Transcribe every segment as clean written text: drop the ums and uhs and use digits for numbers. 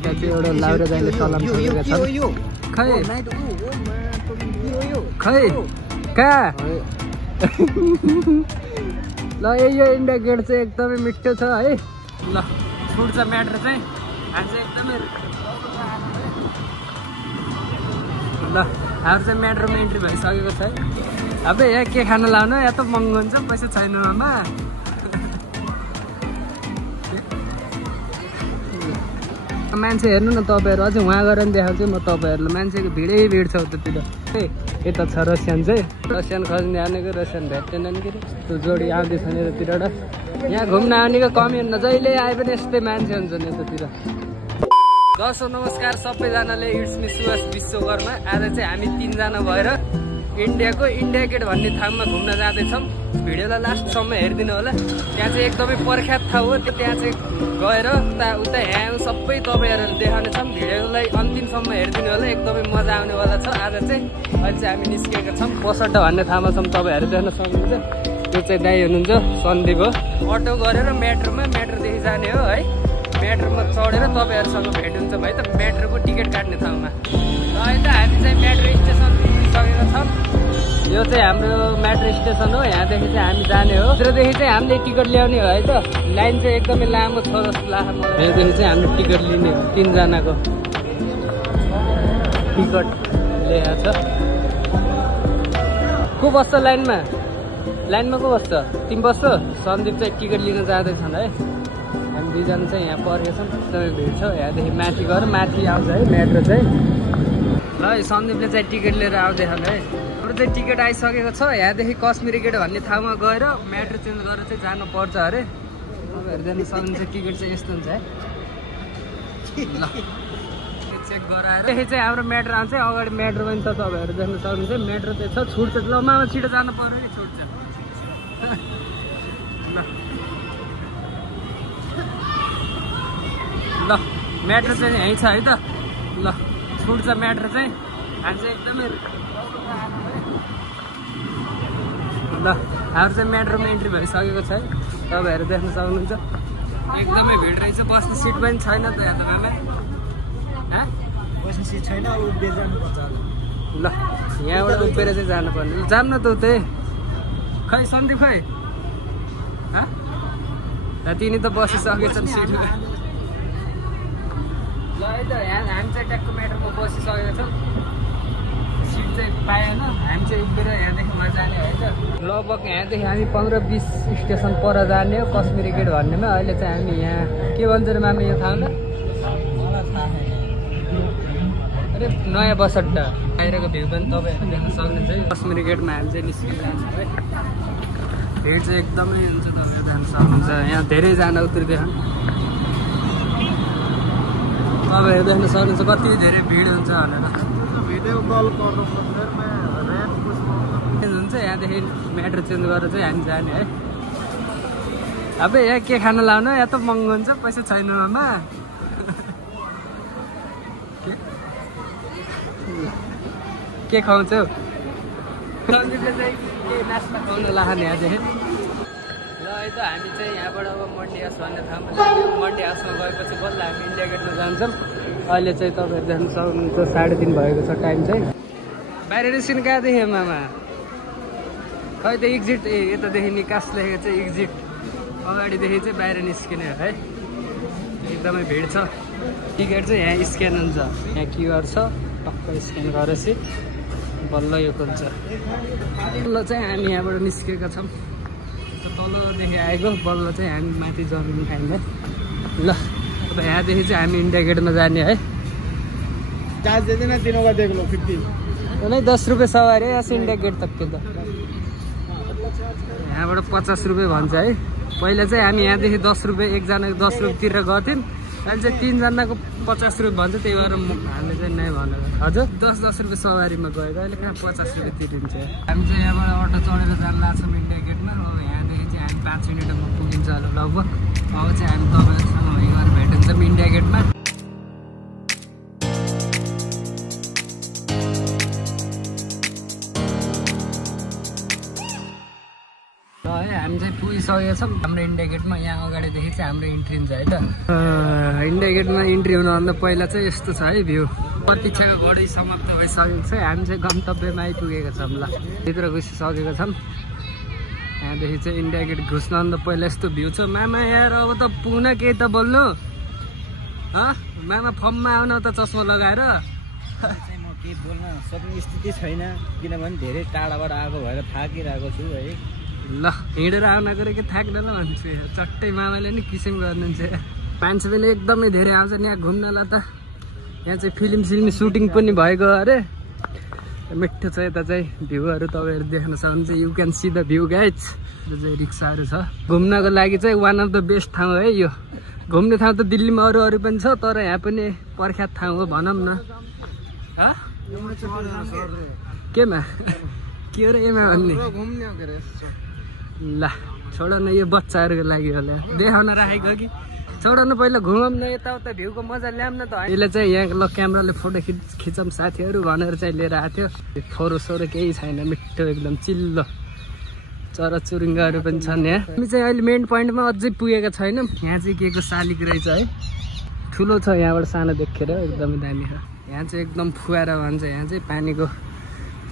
यता चाहिँ एउटा लाउरे दाइले सलाम गरेका छन् खै खै कहाँ ल यो इन्डिया गेट चाहिँ एकदमै मिठो छ है ल छुट्छ म्याटर चाहिँ हामी चाहिँ एकदमै ल हाम्रो चाहिँ मेट्रोमा इन्ट्री भइसकेको छ है अब यहाँ के खाना लाउनु या त महँगो हुन्छ पैसा छैन आमा मान्छे हेर्नु न तपाईँहरू अझै वहाँ गएर नि देखाउँछु म तपाईँहरूलाई मान्छेको भिडै भिड छ उतातिर यता छ रसियन चाहिँ रसियन खोज्ने आनेको रसियन भेट्दैन नि के त्यो जोडी आउँदैछ नि यतातिरबाट यहाँ घुम्न आउनेको कमी हुन्न जहिले आए पनि यस्तै मान्छे हुन्छ नि यतातिर दर्शक नमस्कार सबैजनाले इट्स मी सुवास विश्वकर्मा आज चाहिँ हामी 3 जना भएर इन्डियाको इन्डिया गेट भन्ने ठाउँमा घुम्न जाँदैछौँ भिडियोलाई लास्टसम्म हेरिदिनु होला त्यहाँ चाहिँ एकदमै प्रख्यात ठाउँ हो त्यहाँ चाहिँ गएर उता यहाँ सबै तपाईँहरूले देखाउनेछौँ भिडियोलाई अन्तिमसम्म हेरिदिनु होला एकदमै मजा आउनेवाला छ आज चाहिँ अहिले चाहिँ हामी निस्केका छौँ पसट्टा भन्ने ठाउँमा छौँ तपाईँहरू देख्न सक्नुहुन्छ त्यो चाहिँ दाइ हुनुहुन्छ सन्दीप हो अटो गरेर मेट्रोदेखि जाने हो है मेट्रोमा चढेर तपाईँहरूसँग भेट हुन्छ भाइ त मेट्रोको टिकट काट्ने ठाउँमा अहिले त हामी चाहिँ मेट्रो स्टेसन पुगिसकेका छौँ यो चाहिँ हाम्रो मेट्रो स्टेसन हो यहाँदेखि चाहिँ हामी जाने हो त्योदेखि चाहिँ हामीले टिकट ल्याउने हो है त लाइन चाहिँ एकदमै लामो छ जस्तो लाग्छ मलाई यहाँदेखि चाहिँ हामीले टिकट लिने हो 3 जनाको टिकट ल्याएको छ को बस्छ लाइनमा को बस्छ तिमी बस्छ सन्दीप चाहिँ टिकट लिन जाँदैछन् है हामी 2 जना चाहिँ यहाँ परेका छौँ एकदमै भिड छ यहाँदेखि माथि गएर माथि आउँछ है मेट्रो चाहिँ ल सन्दीपले चाहिँ टिकट लिएर आउँदैछन् है हाम्रो चाहिँ टिकट आइसकेको छ यहाँदेखि कश्मीरी गेट भन्ने ठाउँमा गएर मेट्रो चेन्ज गरेर चाहिँ जानुपर्छ अरे तपाईँहरू जानु सक्नुहुन्छ टिकट चाहिँ यस्तो हुन्छ है ल चेक गराएर देखि चाहिँ हाम्रो मेट्रो आउँछ अगाडि मेट्रो पनि छ तपाईँहरू देख्न सक्नुहुन्छ मेट्रो चाहिँ छ छुट्छ ल मामा छिटो जानु पर्यो कि छुट्छ ल मेट्रो चाहिँ यहीँ छ है त ल छुट्छ मेट्रो चाहिँ हामी चाहिँ एकदमै ल हाम्रो चाहिँ मेट्रोमा इन्ट्री भइसकेको छ है तपाईँहरू देख्न सक्नुहुन्छ एकदमै भिड रहेछ बस्ने सिट पनि छैन त यहाँ त मामा बस्ने सिट छैन उभिएर जानुपर्छ ल यहाँबाट उभिएर चाहिँ जानुपर्ने ल जाऊँ न त उतै खै सन्दीप खै तिनी त बसिसकेछन् सिट ल है त यहाँ हामी चाहिँ ट्याक्क मेट्रोमा बसिसकेको छौँ सिट चाहिँ पाएन हामी चाहिँ उभिएर यहाँदेखि उहाँ जाने है त लगभग यहाँदेखि हामी 15-20 स्टेसन पर जाने हो कश्मीरी गेट भन्नेमा अहिले चाहिँ हामी यहाँ के भन्छ रे मामा यो ठाउँलाई अरे नयाँ बस अड्डा बाहिरको भ्यू पनि तपाईँहरू देख्न सक्नुहुन्छ है कश्मीरी गेटमा हामी चाहिँ निस्केर जान्छौँ है भिड चाहिँ एकदमै हुन्छ तपाईँहरू जान सक्नुहुन्छ यहाँ धेरैजना उत्रिँदैछ तपाईँहरू देख्न सक्नुहुन्छ कति धेरै भिड हुन्छ भनेर हुन्छ यहाँदेखि मेट्रो चेन्ज गरेर चाहिँ हामी जाने है अब यहाँ के खाना लाउनु या त महँगो हुन्छ पैसा छैन आमा के खुवाउँछौ सन्दीपले चाहिँ के नास्ता खुवाउनु लाग्ने यहाँदेखि ल है त हामी चाहिँ यहाँबाट अब मन्डी हाउस भन्ने ठाउँमा जान्छौँ मन्डी हाउसमा गएपछि बल्ल हामी इन्डिया गेटमा जान्छौँ अहिले चाहिँ तपाईँहरू देख्न सक्नुहुन्छ 3:30 भएको छ टाइम चाहिँ बाहिर निस्किनु कहाँदेखि मामा खै त एक्जिट यतादेखि निकास लेखेको चाहिँ एक्जिट अगाडिदेखि चाहिँ बाहिर निस्किने है एकदमै भिड छ टिकट चाहिँ यहाँ स्क्यान हुन्छ यहाँ क्युआर छ टक्क स्क्यान गरेपछि बल्ल यो खोल्छ बल्ल चाहिँ हामी यहाँबाट निस्केका छौँ तलदेखि आएको बल्ल चाहिँ हामी माथि जमिन खाइन्छ ल अब यहाँदेखि चाहिँ हामी इन्डिया गेटमा जाने है चार्ज दिँदैन दिनुको देख लो 50 नै 10 रुपियाँ सवारी है यहाँ इन्डिया गेट तक त यहाँबाट 50 रुपियाँ भन्छ है पहिला चाहिँ हामी यहाँदेखि 10 रुपियाँ एकजनाको 10 रुपियाँ तिरेर गर्थ्यौँ अहिले चाहिँ 3 जनाको 50 रुपियाँ भन्छ त्यही भएर हामीले चाहिँ नै भनेर हजुर 10 रुपियाँ सवारीमा गएको अहिले कहाँ 50 रुपियाँ तिरिन्छ हामी चाहिँ यहाँबाट अटो चढेर जान लाग्छौँ इन्डिया गेटमा अब यहाँदेखि चाहिँ हामी 5 मिनटमा पुगिन्छ होला लगभग अब चाहिँ हामी तपाईँहरूसँग उयो गरेर भेटिन्छौँ इन्डिया गेटमा हामी चाहिँ पुगिसकेको छौँ हाम्रो इन्डिया गेटमा। यहाँ अगाडिदेखि चाहिँ हाम्रो इन्ट्री हुन्छ है त। इन्डिया गेटमा इन्ट्री हुनुभन्दा पहिला चाहिँ यस्तो छ है भ्यू। प्रतीक्षाको घडी समाप्त भइसकेको छ। हामी चाहिँ गन्तव्यमा आइपुगेका छौँ। ल भित्र घुसिसकेका छौँ। यहाँदेखि चाहिँ इन्डिया गेट घुस्नुभन्दा पहिला यस्तो भ्यू छ। मामा यार अब त पुग्न केही त बोल्नु मामा फर्ममा आउन त चस्मा लगाएर। म केही बोल्न सक्ने स्थिति छैन किनभने धेरै टाढाबाट आएको भएर थाकिरहेको छु है। ल हिँडेर आउनको के थाक्दैन भन्छु। चट्टै मामाले नि किसिम गर्नुहुन्छ। मान्छे पनि एकदमै धेरै आउँछन् यहाँ घुम्नलाई त। यहाँ चाहिँ फिल्म सुटिङ पनि भएको अरे। मिठो छ यता चाहिँ भ्यूहरू तपाईँहरू देख्न सक्नुहुन्छ। You can see the view guys. यो चाहिँ रिक्साहरू छ। घुम्नको लागि चाहिँ वान अफ द बेस्ट ठाउँ है यो। घुम्ने ठाउँ त दिल्लीमा अरू पनि छ तर यहाँ पनि प्रख्यात ठाउँ हो भनौँ न। केमा के हो र एमा भन्ने? ल छोड न यो बच्चाहरूको लागि होला देखाउन राखेको कि। छोड न पहिला घुमौँ न यताउता भ्यूको मजा ल्याऊँ न त। यसले चाहिँ यहाँ ल क्यामेराले फोटो खिचौँ साथीहरू भनेर चाहिँ लिएर आएको थियो। फोहोरो केही छैन मिठो एकदम चिल्लो। चराचुरुङ्गीहरू पनि छन् यहाँ। हामी चाहिँ अहिले मेन पोइन्टमा अझै पुगेका छैनौँ। यहाँ चाहिँ के को शालिग रहेछ है। ठुलो छ यहाँबाट सानो देखेर एकदमै दामी छ। यहाँ चाहिँ एकदम फुवारा भन्छ। यहाँ चाहिँ पानीको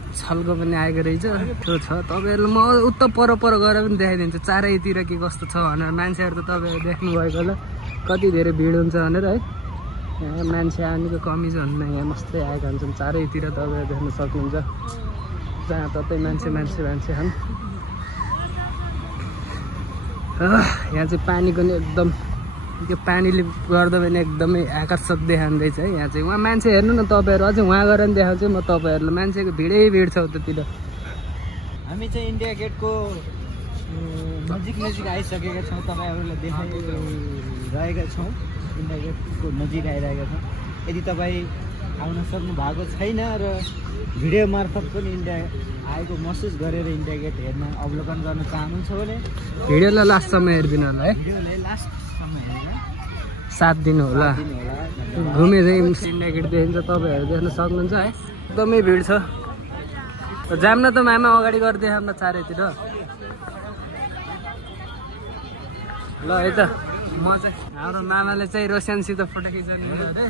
छल्को पनि आएको रहेछ। ठुलो छ। तपाईँहरूलाई म उता पर गएर पनि देखाइदिन्छु चारैतिर के कस्तो छ भनेर। मान्छेहरू त तपाईँहरू देख्नुभएको होला कति धेरै भिड हुन्छ भनेर है। यहाँ मान्छे आनेको कमी छ भन्ने यहाँ मस्तै आएका हुन्छन् चारैतिर तपाईँहरू देख्न सक्नुहुन्छ। जहाँ ततै मान्छे छन्। यहाँ चाहिँ पानीको नि एकदम त्यो पानीले गर्दा पनि एकदमै आकर्षक देखाउँदैछ है। यहाँ चाहिँ उहाँ मान्छे हेर्नु न तपाईँहरू। अझै उहाँ गएर पनि देखाउँछु म तपाईँहरूलाई। मान्छेको भिड छ उतातिर। हामी चाहिँ इन्डिया गेटको नजिक आइसकेका छौँ। तपाईँहरूलाई देखाइरहेका छौँ। इन्डिया गेटको नजिक आइरहेका छौँ। यदि तपाईँ आउन सक्नु भएको छैन र भिडियो मार्फत पनि इन्डिया आएको महसुस गरेर इन्डिया गेट हेर्न अवलोकन गर्न चाहनुहुन्छ भने भिडियोलाई लास्टसम्म हेरिदिनु होला है। भिडियोलाई लास्टसम्म हेरेर साथ दिनु होला। घुमे चाहिँ इन्डिया गेट देखिन्छ तपाईँहरू देख्न सक्नुहुन्छ है। एकदमै भिड छ। जाम न त मामा अगाडि गएर देखाउँ न चारैतिर। ल है त म चाहिँ हाम्रो मामाले चाहिँ रोसियानसित फोटो खिचाउनु अरे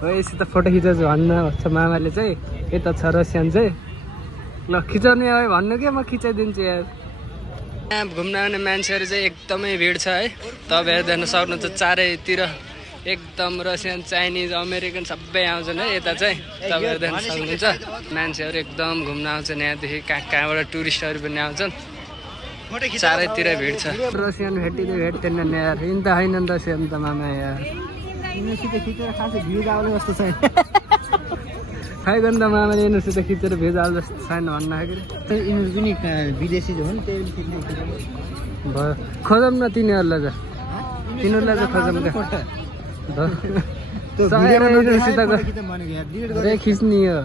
हो। यसित फोटो खिचाउँछु भन्छ मामाले चाहिँ। यता छ रोसियान चाहिँ। ल खिचाउने हो भन्नु के म खिचाइदिन्छु यार। यहाँ घुम्न आउने मान्छेहरू चाहिँ एकदमै भिड छ है। तपाईँहरू देख्न सक्नुहुन्छ चारैतिर एकदम रसियन चाइनिज अमेरिकन सबै आउँछन् है। यता चाहिँ तपाईँहरू देख्न सक्नुहुन्छ मान्छेहरू एकदम घुम्न आउँछन्। यहाँदेखि कहाँबाट टुरिस्टहरू पनि आउँछन्। चारैतिर भिड छ। रसियन भेट्दैन नि यार। इन त होइन नि रसियन त मामा यार। खिचेर खासै भ्यू आउने जस्तो छैन। खाइगयो नि त मामाले यिनीहरूसित खिचेर भेज आलो जस्तो छैन भन्दाखेरि। यिनीहरू पनि विदेशी हो नि त्यही भयो। खोजौँ न तिनीहरूलाई त। तिनीहरूलाई चाहिँ खोजौँ क्या खिच्ने हो।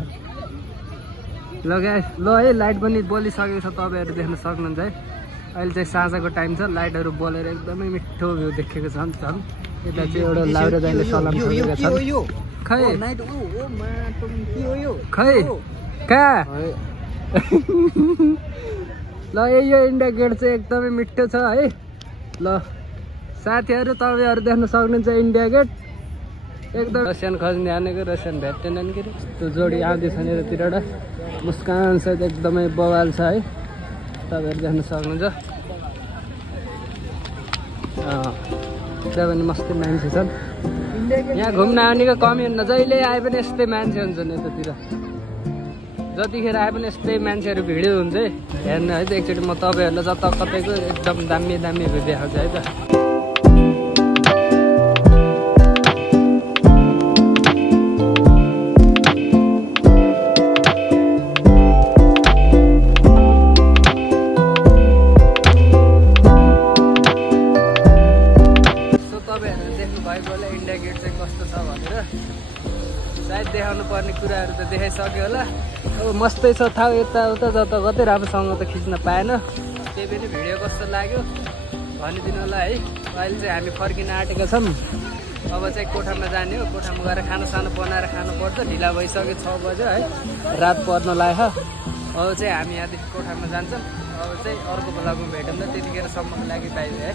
ल है लाइट पनि बलिसकेको छ तपाईँहरू देख्न सक्नुहुन्छ है। अहिले चाहिँ साँझको टाइम छ। लाइटहरू बलेर एकदमै मिठो भ्यू देखेको छ नि त। यता चाहिँ एउटा लाउरे दाइले सलाम गरेका छन्। खै कहाँ ल यो इन्डिया गेट चाहिँ एकदमै मिठो छ है। ल साथीहरू तपाईँहरू देख्न सक्नुहुन्छ इन्डिया गेट एकदम। रसियन खोज्ने आनेको रसियन भेट्दैनन् कि त्यो जोडी आउँदैछ नि यतातिर एउटा मुस्कान सहित एकदमै बवाल छ है। तपाईँहरू देख्न सक्नुहुन्छ। त्यहाँ पनि मस्तै मान्छे छन्। यहाँ घुम्न आउनेको कमी हुन्न। जहिले आए पनि यस्तै मान्छे हुन्छन् यतातिर। जतिखेर आए पनि यस्तै मान्छेहरू भिडै हुन्छ है। हेर्नु है त एकचोटि म तपाईँहरूलाई जता कतैको एकदम दामी भ्यू देखाउँछु है त। इन्डिया गेट चाहिँ कस्तो छ भनेर सायद देखाउनु पर्ने कुराहरू त देखाइसक्यो होला। अब मस्तै छ थाहा यताउता जता कतै राम्रोसँग त खिच्न पाएन। त्यही पनि भिडियो कस्तो लाग्यो भनिदिनु होला है। अहिले चाहिँ हामी फर्किन आँटेका छौँ। अब चाहिँ कोठामा जाने हो। कोठामा गएर खानासाना बनाएर खानुपर्छ। ढिला भइसक्यो 6 बज्यो है। रात पर्न लाग्यो। अब चाहिँ हामी यहाँदेखि कोठामा जान्छौँ। अब चाहिँ अर्को बेलाको भेटौँ न, त्यतिखेरसम्मको लागि बाई है।